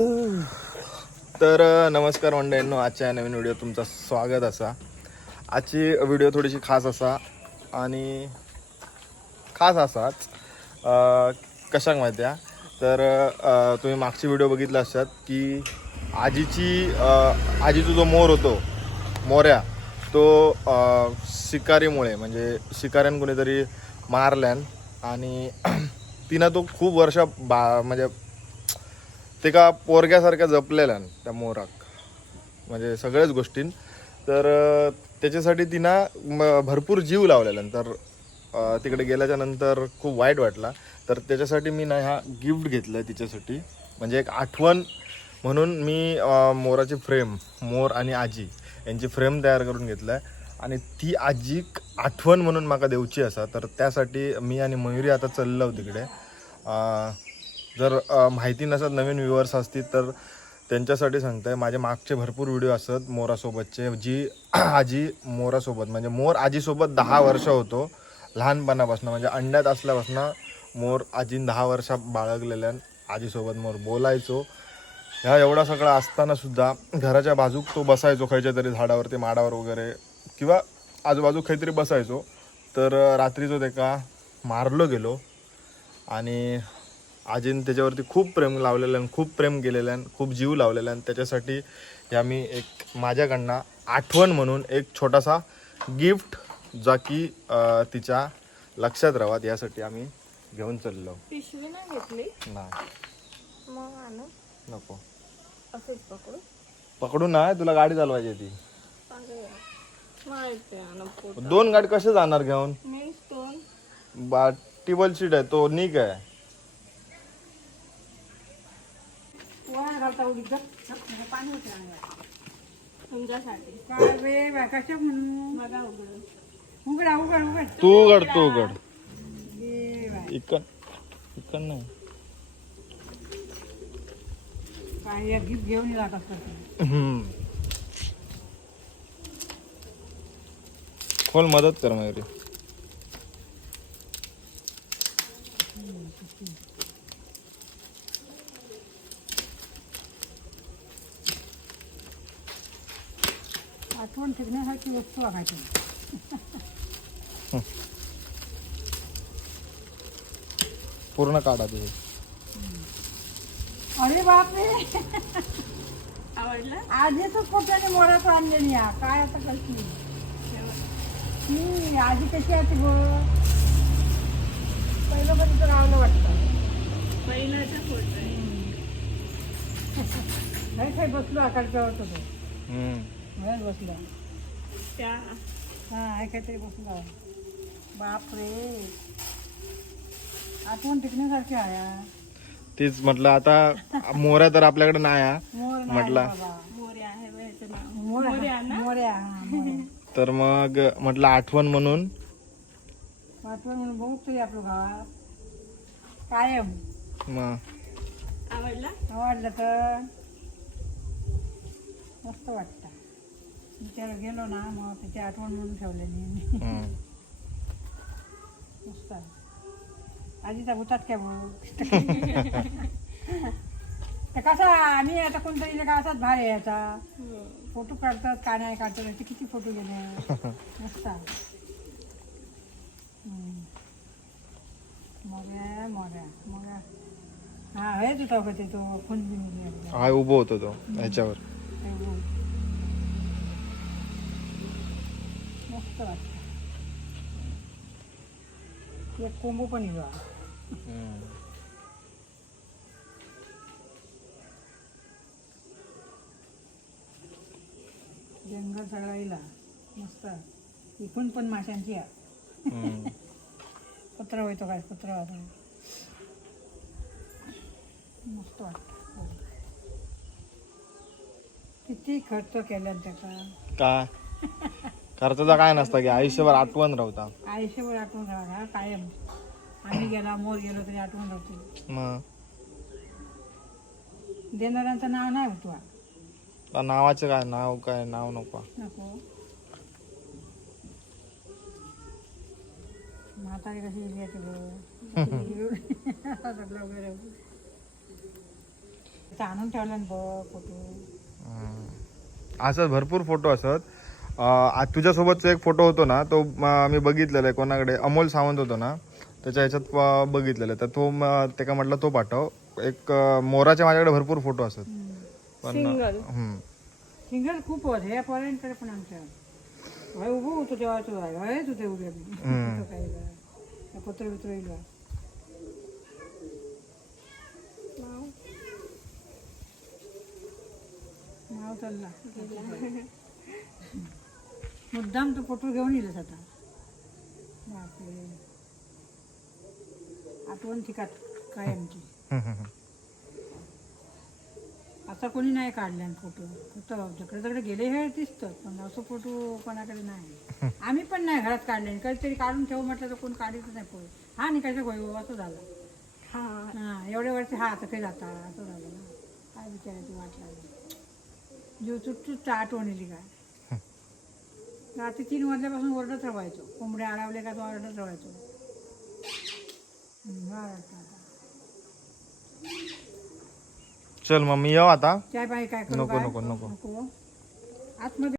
तर नमस्कार मंडळींनो आजच्या नवीन व्हिडिओ तुमचं स्वागत असा. आजची व्हिडिओ थोडीशी खास असा आणि खास असाच. कशाक माहिती आहे तर तुम्ही मागची व्हिडिओ बघितला असतात की आजीची आजीचा जो मोर होतो मोऱ्या तो शिकारीमुळे म्हणजे शिकाऱ्यान कुणीतरी मारल्यान आणि तिनं तो खूप वर्ष बा म्हणजे ते का पोरग्यासारख्या जपलेल्या त्या मोराक. म्हणजे सगळ्याच गोष्टीं. तर त्याच्यासाठी तिनं भरपूर जीव लावलेला तर तिकडे गेल्याच्यानंतर खूप वाईट वाटला. तर त्याच्यासाठी मी ना ह्या गिफ्ट घेतलं तिच्यासाठी. म्हणजे एक आठवण म्हणून मी मोराची फ्रेम मोर आणि आजी यांची फ्रेम तयार करून घेतलं आहे आणि ती आजीक आठवण म्हणून माका देवची असा. तर त्यासाठी मी आणि मयुरी आता चाललो तिकडे. जर माहिती नसत नवीन व्ह्युअर्स असतील तर त्यांच्यासाठी सांगताय माझे मागचे भरपूर व्हिडिओ असत मोरासोबतचे जी आजी मोरासोबत म्हणजे मोर आजीसोबत दहा वर्ष होतो लहानपणापासून म्हणजे अंड्यात असल्यापासून मोर आजीन दहा वर्ष बाळगलेल्या आजीसोबत मोर बोलायचो. ह्या एवढा सगळा असताना सुद्धा घराच्या बाजूक तो बसायचो खयच्या तरी झाडावरती माडावर वगैरे किंवा आजूबाजू काहीतरी बसायचो. तर अ, रात्रीचो त्याका मारलो गेलो आणि आजीन त्याच्यावरती खूप प्रेम लावलेलं आहे खूप प्रेम केलेलं आहे खूप जीव लावलेला आहे. त्याच्यासाठी ह्या मी एक माझ्याकडनं आठवण म्हणून एक छोटासा गिफ्ट जा की तिच्या लक्षात राहावात यासाठी आम्ही घेऊन चाललो. पिशवी नाही घेतली? नाही. मग आणू. नको. असंच पकडू. पकडून नाही तुला गाडी चालवायची ती. ना दोन गाडी कसे जाणार घेऊन? बा टिबल सीट आहे तो निक आहे. तुमच्यासाठी. काय रे बाय कशा म्हणू बघा उघडून. उघडा उघड उघड. तू उघड तू उघड. इकन नाही. काय एक घेऊन येतात असतात हम्म. खोल मदत कर मयुरी आठवण ठेवण्यासारखी वस्तू बघायची पूर्ण काढा ते अरे बापरे! आवडलं? आधीच कोट्याने मोराचं आणलेली या. काय आता कशी ही आधी कशी आहे ती गो? पहिलं कधी तर रावलं वाटतं. पहिल्याचा फोटो आहे. नाही काही बसलो आकाडच्या होतो तो. हम्म. घरात बसलो. त्या हा आहे काहीतरी बसलो. बापरे. आठवण टिकण्यासारखी आहे. तेच म्हटलं आता मोऱ्या तर आपल्याकडे नाही. मोर नाही म्हटलं. बाबा. मोरे आहे नाव. ना? हा. तर मग म्हटलं आठवण म्हणून. आठवण म्हणून बहुत तरी आपलं गावात कायम. मग. आवडला? आवडलं तर मस्त वाटतं. विचार गेलो ना मग त्याची आठवण म्हणून ठेवलेली मी. हम्म. मस्त आहे. आजीचा भूतात काय मग तर कसा आम्ही आता कोणतं का असाच बाहेर यायचा फोटो काढतात काय नाही काढतात असे किती फोटो गेले मस्त आहे. मोगऱ्या मोगऱ्या मोगऱ्या हा हेच होता का ते तो खुंदी मुली हा उभं होतो तो ह्याच्यावर मस्त वाटतं. एक कोंबो पण येतो जंगल सगळा येला मस्त. इकून पण माशांची हम्म. कुत्रा होतो काय? कुत्रा होता मस्त वाटतं. किती खर्च केला त्याचा? का? खर्चाचा काय नसता की आयुष्यभर आठवण राहता. आयुष्यभर आठवण राहा कायम. आम्ही गेला मोर गेलो तरी आठवण राहते. मग? देणाऱ्यांचं नाव नाही होतो आता नावाचं काय? नाव काय? नाव नको. नको. म्हातारी कशी आहे. सगळं वगैरे आणून ठेवला ना बघ फोटो. असं भरपूर फोटो असत. तुझ्यासोबतचा एक फोटो होतो ना तो म- मी बघितलेला आहे कोणाकडे अमोल सावंत होतो ना त्याच्या ह्याच्यात बघितलेलं आहे. तर तो म- ते का म्हटलं तो पाठव. एक मोराचे माझ्याकडे भरपूर फोटो असत पण सिंगल. खूप होत हे पण आमच्या. उभं होतो तेव्हा तू उभे पत्र बित्र येईल. नाव? नाव चालला. मुद्दाम तो फोटो घेऊन येईलच आता. बापरे. आठवण कायमची. हम्म, हम्म, आता कोणी नाही काढले फोटो. फक्त जिकडे तिकडे गेले हे दिसतं पण असं फोटो कोणाकडे नाही. आम्ही पण नाही घरात काढले. काहीतरी काढून ठेवू म्हटलं तर कोण काढतच नाही पोय हा निघायचं होय असं झालं. हा. हा एवढे वर्ष हा आता काही जाता असं झालं ना. काय विचारायची वाट लागली. जीव चुटचुट आठवण येली काय. रात्री तीन वाजल्यापासून ओरडत राहायचो कोंबडे अडवले का तो ओरडत आता. चल मग मी येऊ आता चाय पाणी काय करू नको, काय? नको, नको. नको आतमध्ये